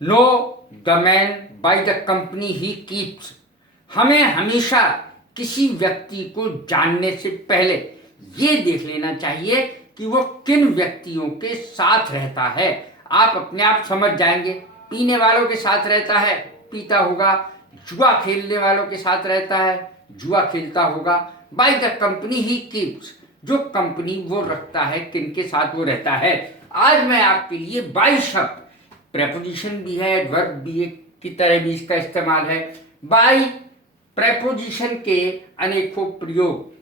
Know the man by the company he keeps. हमें हमेशा किसी व्यक्ति को जानने से पहले ये देख लेना चाहिए कि वो किन व्यक्तियों के साथ रहता है। आप अपने आप समझ जाएंगे। पीने वालों के साथ रहता है, पीता होगा। जुआ खेलने वालों के साथ रहता है, जुआ खेलता होगा। By the company he keeps, जो कंपनी वो रखता है, किन के साथ वो रहता है। आज मैं आपके लिए बाय शब्द, प्रेपोजिशन भी है, एडवर्ब भी है, की तरह भी इसका इस्तेमाल है। बाय प्रेपोजिशन के अनेकों प्रयोग,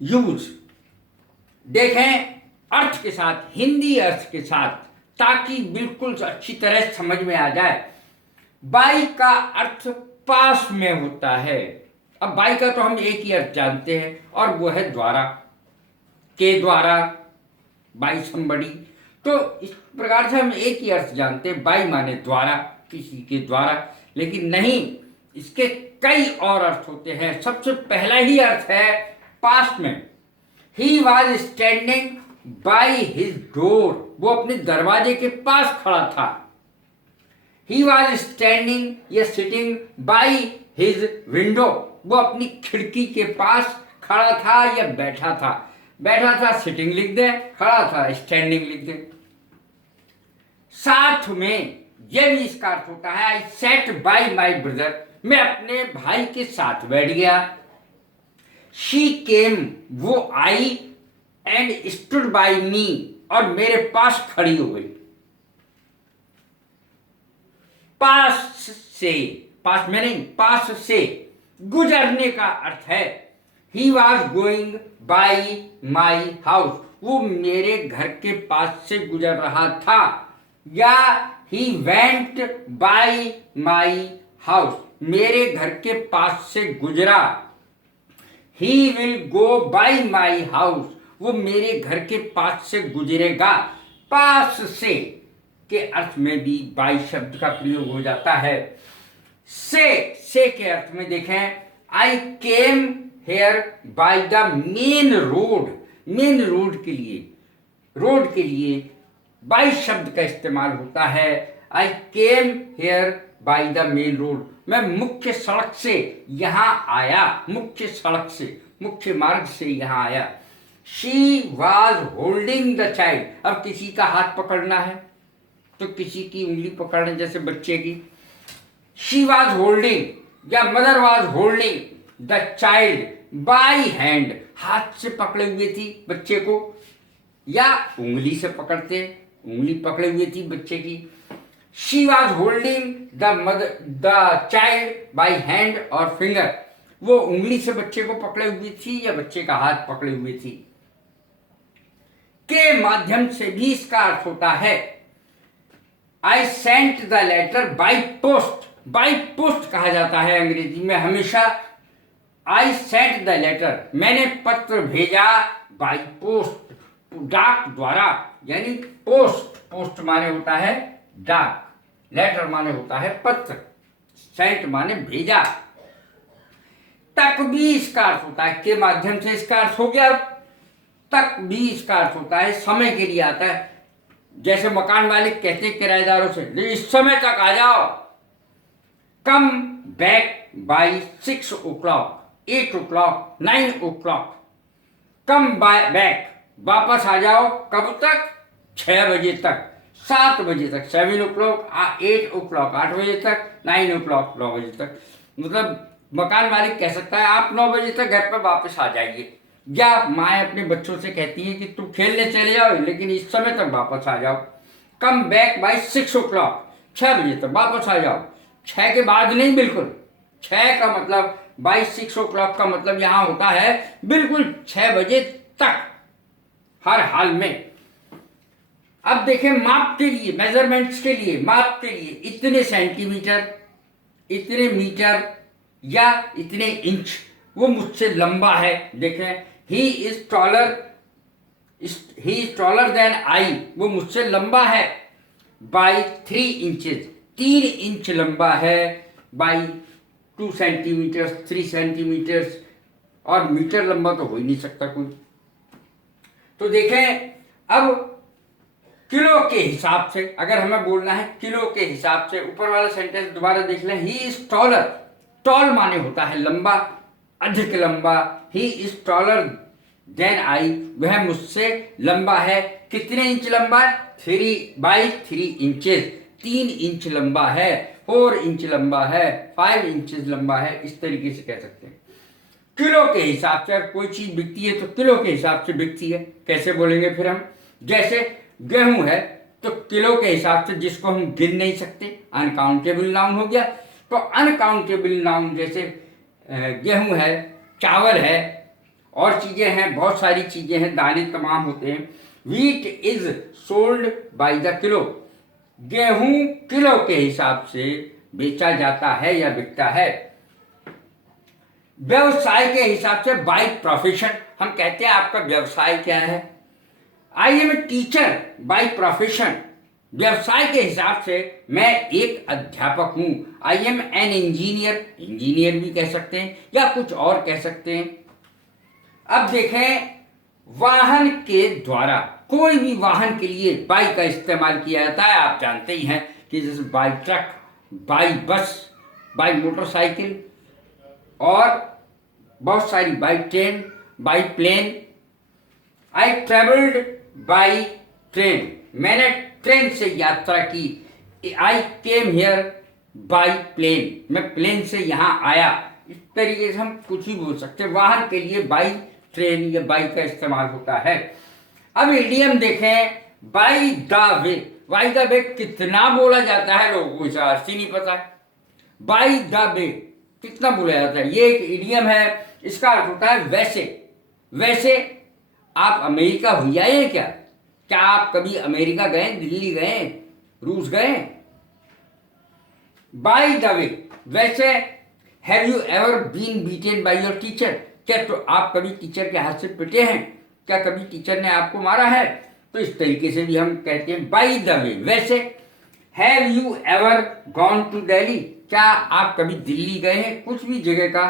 यूज देखें अर्थ के साथ, हिंदी अर्थ के साथ, ताकि बिल्कुल अच्छी तरह समझ में आ जाए। बाय का अर्थ पास में होता है। अब बाय का तो हम एक ही अर्थ जानते हैं और वो है द्वारा, के द्वारा, बाय समबडी। तो इस प्रकार से हम एक ही अर्थ जानते हैं, बाय माने द्वारा, किसी के द्वारा। लेकिन नहीं, इसके कई और अर्थ होते हैं। सबसे पहला ही अर्थ है पास्ट में। He was standing by his door, वो अपने दरवाजे के पास खड़ा था। ही वॉज स्टैंडिंग या सिटिंग बाय हिज विंडो, वो अपनी खिड़की के पास खड़ा था या बैठा था। बैठा था सिटिंग लिख दे, खड़ा था स्टैंडिंग लिख दे। साथ में यह भी इसका अर्थ होता है आई सेट बाय माई ब्रदर, मैं अपने भाई के साथ बैठ गया। शी केम, वो आई, एंड स्टूड बाय मी, और मेरे पास खड़ी हो गई। पास से, पास में नहीं, पास से गुजरने का अर्थ है he was going by my house, वो मेरे घर के पास से गुजर रहा था। या he went by my house, मेरे घर के पास से गुजरा। He will go by my house, वो मेरे घर के पास से गुजरेगा। पास से के अर्थ में भी बाई शब्द का प्रयोग हो जाता है। से के अर्थ में देखें, I came here by the main road, main road के लिए, रोड के लिए बाय शब्द का इस्तेमाल होता है। I came here by the main road, मैं मुख्य सड़क से यहां आया, मुख्य सड़क से, मुख्य मार्ग से यहां आया। She was holding the child, अब किसी का हाथ पकड़ना है तो किसी की उंगली पकड़ना, जैसे बच्चे की। शी वॉज होल्डिंग या mother was holding the child by hand, हाथ से पकड़े हुए थी बच्चे को, या उंगली से पकड़ते, उंगली पकड़े हुए थी बच्चे की। She was holding the child by hand और फिंगर, वो उंगली से बच्चे को पकड़े हुई थी या बच्चे का हाथ पकड़े हुए थी। के माध्यम से भी इसका अर्थ होता है I sent the letter by post, by post कहा जाता है अंग्रेजी में हमेशा। आई सेंट द लेटर, मैंने पत्र भेजा, बाय पोस्ट, डाक द्वारा, यानी पोस्ट, पोस्ट माने होता है डाक, लेटर माने होता है पत्र, सेंट माने भेजा। तक भी इसका अर्थ होता है, के माध्यम से इसका अर्थ हो गया। तक भी इसका अर्थ होता है समय के लिए आता है। जैसे मकान मालिक कहते किराएदारों से, इस समय तक आ जाओ। Come back by 6 o'clock, 8 o'clock, 9 o'clock। Come back, वापस आ जाओ, कब तक? 6 बजे तक, 7 बजे तक, 7 o'clock, 8 o'clock, 8 बजे तक, 9 o'clock, 9 बजे तक। मतलब मकान मालिक कह सकता है आप 9 बजे तक घर पर वापस आ जाइए। या माए अपने बच्चों से कहती है कि तुम खेलने चले जाओ लेकिन इस समय तक वापस आ जाओ। कम बैक बाय 6 o'clock, 6 बजे तक वापस आ जाओ। 6 के बाद नहीं, बिल्कुल 6 का मतलब, बाय 6 o'clock का मतलब यहाँ होता है बिल्कुल 6 बजे तक, हर हाल में। अब देखें माप के लिए, मेजरमेंट्स के लिए, माप के लिए, इतने सेंटीमीटर, इतने मीटर या इतने इंच, वो मुझसे लंबा है। देखें he is taller than I, वो मुझसे लंबा है। बाय 3 inches, 3 इंच लंबा है। बाय 2 सेंटीमीटर, 3 सेंटीमीटर्स, और मीटर लंबा तो हो ही नहीं सकता कोई। तो देखें अब किलो के हिसाब से, अगर हमें बोलना है किलो के हिसाब से, ऊपर वाला सेंटेंस दोबारा देख लें। ही इज टॉलर, टॉल माने होता है लंबा, अधिक लंबा। He is taller than I, वह मुझसे लंबा है। कितने इंच लंबा है? 3 इंचेस, 3 इंच लंबा है। 4 इंच लंबा है, 5 इंचेस लंबा है। इस तरीके से कह सकते हैं। किलो के हिसाब से अगर कोई चीज बिकती है तो किलो के हिसाब से बिकती है। कैसे बोलेंगे फिर हम? जैसे गेहूं है तो किलो के हिसाब से, जिसको हम गिन नहीं सकते, अनकाउंटेबल नाउन हो गया। तो अनकाउंटेबल नाउन जैसे गेहूं है, चावल है, और चीजें हैं, बहुत सारी चीजें हैं, दाने तमाम होते हैं। Wheat is sold by the kilo, गेहूं किलो के हिसाब से बेचा जाता है या बिकता है। व्यवसाय के हिसाब से बाय प्रोफेशन, हम कहते हैं आपका व्यवसाय क्या है। I am a teacher by profession, व्यवसाय के हिसाब से मैं एक अध्यापक हूं। I am an engineer, engineer भी कह सकते हैं या कुछ और कह सकते हैं। अब देखें, वाहन के द्वारा, कोई भी वाहन के लिए बाय का इस्तेमाल किया जाता है। आप जानते ही हैं कि जैसे by truck, by bus, by motorcycle, और बहुत सारी, by train, by plane. I travelled by train, मैंने ट्रेन से यात्रा की। I came here by plane, मैं प्लेन से यहाँ आया। इस तरीके से हम कुछ भी बोल सकते हैं। वाहन के लिए बाय ट्रेन या बाय का इस्तेमाल होता है। अब इडियम देखें, bye the way, bye the वे कितना बोला जाता है लोगों को इसे अर्थ ही नहीं पता है। बाय द वे कितना बोला जाता है, ये एक इडियम है। इसका अर्थ होता है वैसे। वैसे आप अमेरिका हुई आए हैं क्या? क्या आप कभी अमेरिका गए, दिल्ली गए, रूस गए? बाय द वे, वैसे। Have you ever been beaten by your teacher, क्या तो आप कभी टीचर के हाथ से पिटे हैं? क्या कभी टीचर ने आपको मारा है? तो इस तरीके से भी हम कहते हैं बाय द वे, वैसे। Have you ever gone to Delhi, क्या आप कभी दिल्ली गए हैं? कुछ भी जगह का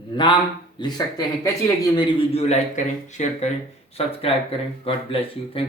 नाम लिख सकते हैं। कैसी लगी मेरी वीडियो? लाइक करें, शेयर करें, सब्सक्राइब करें। God bless you, thank